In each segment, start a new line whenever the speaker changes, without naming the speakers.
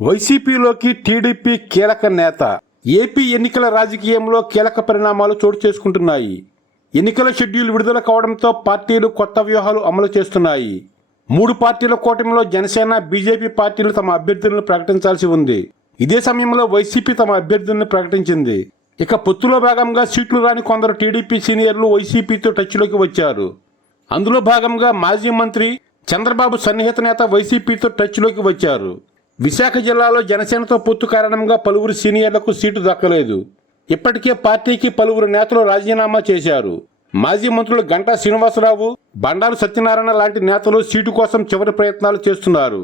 వైసీపీలోకి టీడీపీ కీలక నేత. ఏపీ ఎన్నికల రాజకీయంలో కీలక పరిణామాలు చోటు చేసుకుంటున్నాయి. ఎన్నికల షెడ్యూల్ విడుదల కావడంతో పార్టీలు కొత్త వ్యూహాలు అమలు చేస్తున్నాయి. మూడు పార్టీల కూటమిలో జనసేన బీజేపీ పార్టీలు తమ అభ్యర్థులను ప్రకటించాల్సి ఉంది. ఇదే సమయంలో వైసీపీ తమ అభ్యర్థులను ప్రకటించింది. ఇక పొత్తులో భాగంగా సీట్లు రాని కొందరు టీడీపీ సీనియర్లు వైసీపీతో టచ్లోకి వచ్చారు. అందులో భాగంగా మాజీ మంత్రి చంద్రబాబు సన్నిహిత నేత వైసీపీతో టచ్లోకి వచ్చారు. విశాఖ జిల్లాలో జనసేనతో పొత్తు కారణంగా పలువురు సీనియర్లకు సీటు దక్కలేదు. ఇప్పటికే పార్టీకి పలువురు నేతలు రాజీనామా చేశారు. మాజీ మంత్రులు గంటా శ్రీనివాసరావు బండారు సత్యనారాయణ లాంటి నేతలు సీటు కోసం చివరి ప్రయత్నాలు చేస్తున్నారు.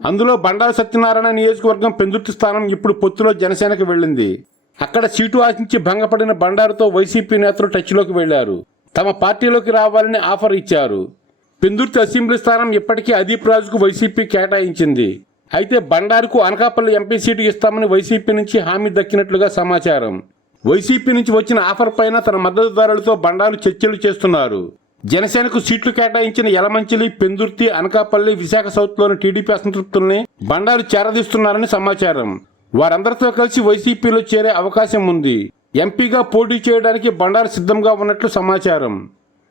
అందులో బండారు సత్యనారాయణ నియోజకవర్గం పెందుర్తి స్థానం ఇప్పుడు పొత్తులో జనసేనకు వెళ్ళింది. అక్కడ సీటు ఆశించి భంగపడిన బండారుతో వైసీపీ నేతలు టచ్లోకి వెళ్ళారు తమ పార్టీలోకి రావాలని ఆఫర్ ఇచ్చారు. పెందుర్తి అసెంబ్లీ స్థానం ఇప్పటికే అదీప్ రాజుకు వైసీపీ కేటాయించింది. అయితే బండారుకు అనకాపల్లి ఎంపీ సీటు ఇస్తామని వైసీపీ నుంచి హామీ దక్కినట్లుగా సమాచారం. వైసీపీ నుంచి వచ్చిన ఆఫర్ పైన తన మద్దతుదారులతో బండారు చర్చలు చేస్తున్నారు. జనసేనకు సీట్లు కేటాయించిన యలమంచిలి పెందుర్తి అనకాపల్లి విశాఖ సౌత్లోని టీడీపీ అసంతృప్తుల్ని బండారు చేరదీస్తున్నారని సమాచారం. వారందరితో కలిసి వైసీపీలో చేరే అవకాశం ఉంది. ఎంపీగా పోటీ చేయడానికి బండారు సిద్ధంగా ఉన్నట్లు సమాచారం.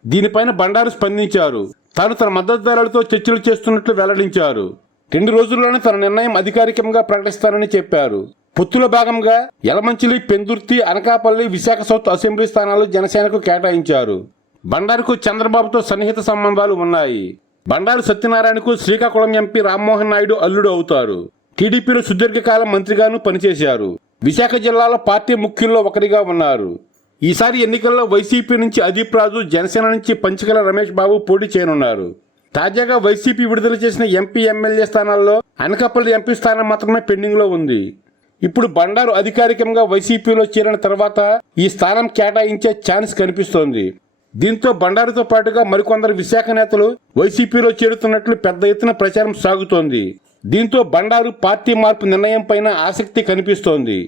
దీనిపైన బండారు స్పందించారు. తాను తన మద్దతుదారులతో చర్చలు చేస్తున్నట్లు వెల్లడించారు. రెండు రోజుల్లోనే తన నిర్ణయం అధికారికంగా ప్రకటిస్తానని చెప్పారు. పొత్తుల భాగంగా యలమంచిలి పెందుర్తి అనకాపల్లి విశాఖ సౌత్ అసెంబ్లీ స్థానాలు జనసేనకు కేటాయించారు. బండారుకు చంద్రబాబుతో సన్నిహిత సంబంధాలు ఉన్నాయి. బండారు సత్యనారాయణకు శ్రీకాకుళం ఎంపీ రామ్మోహన్ నాయుడు అల్లుడు అవుతారు. టీడీపీలో సుదీర్ఘకాలం మంత్రిగాను పనిచేశారు. విశాఖ జిల్లాలో పార్టీ ముఖ్యుల్లో ఒకరిగా ఉన్నారు. ఈసారి ఎన్నికల్లో వైసీపీ నుంచి అదీప్ రాజు జనసేన నుంచి పంచకల రమేష్ బాబు పోటీ చేయనున్నారు. తాజాగా వైసీపీ విడుదల చేసిన ఎంపీ ఎమ్మెల్యే స్థానాల్లో అనకాపల్లి ఎంపీ స్థానం మాత్రమే పెండింగ్లో ఉంది. ఇప్పుడు బండారు అధికారికంగా వైసీపీలో చేరిన తర్వాత ఈ స్థానం కేటాయించే ఛాన్స్ కనిపిస్తోంది. దీంతో బండారుతో పాటుగా మరికొందరు విశాఖ నేతలు వైసీపీలో చేరుతున్నట్లు పెద్ద ఎత్తున ప్రచారం సాగుతోంది. దీంతో బండారు పార్టీ మార్పు నిర్ణయం పైన ఆసక్తి కనిపిస్తోంది.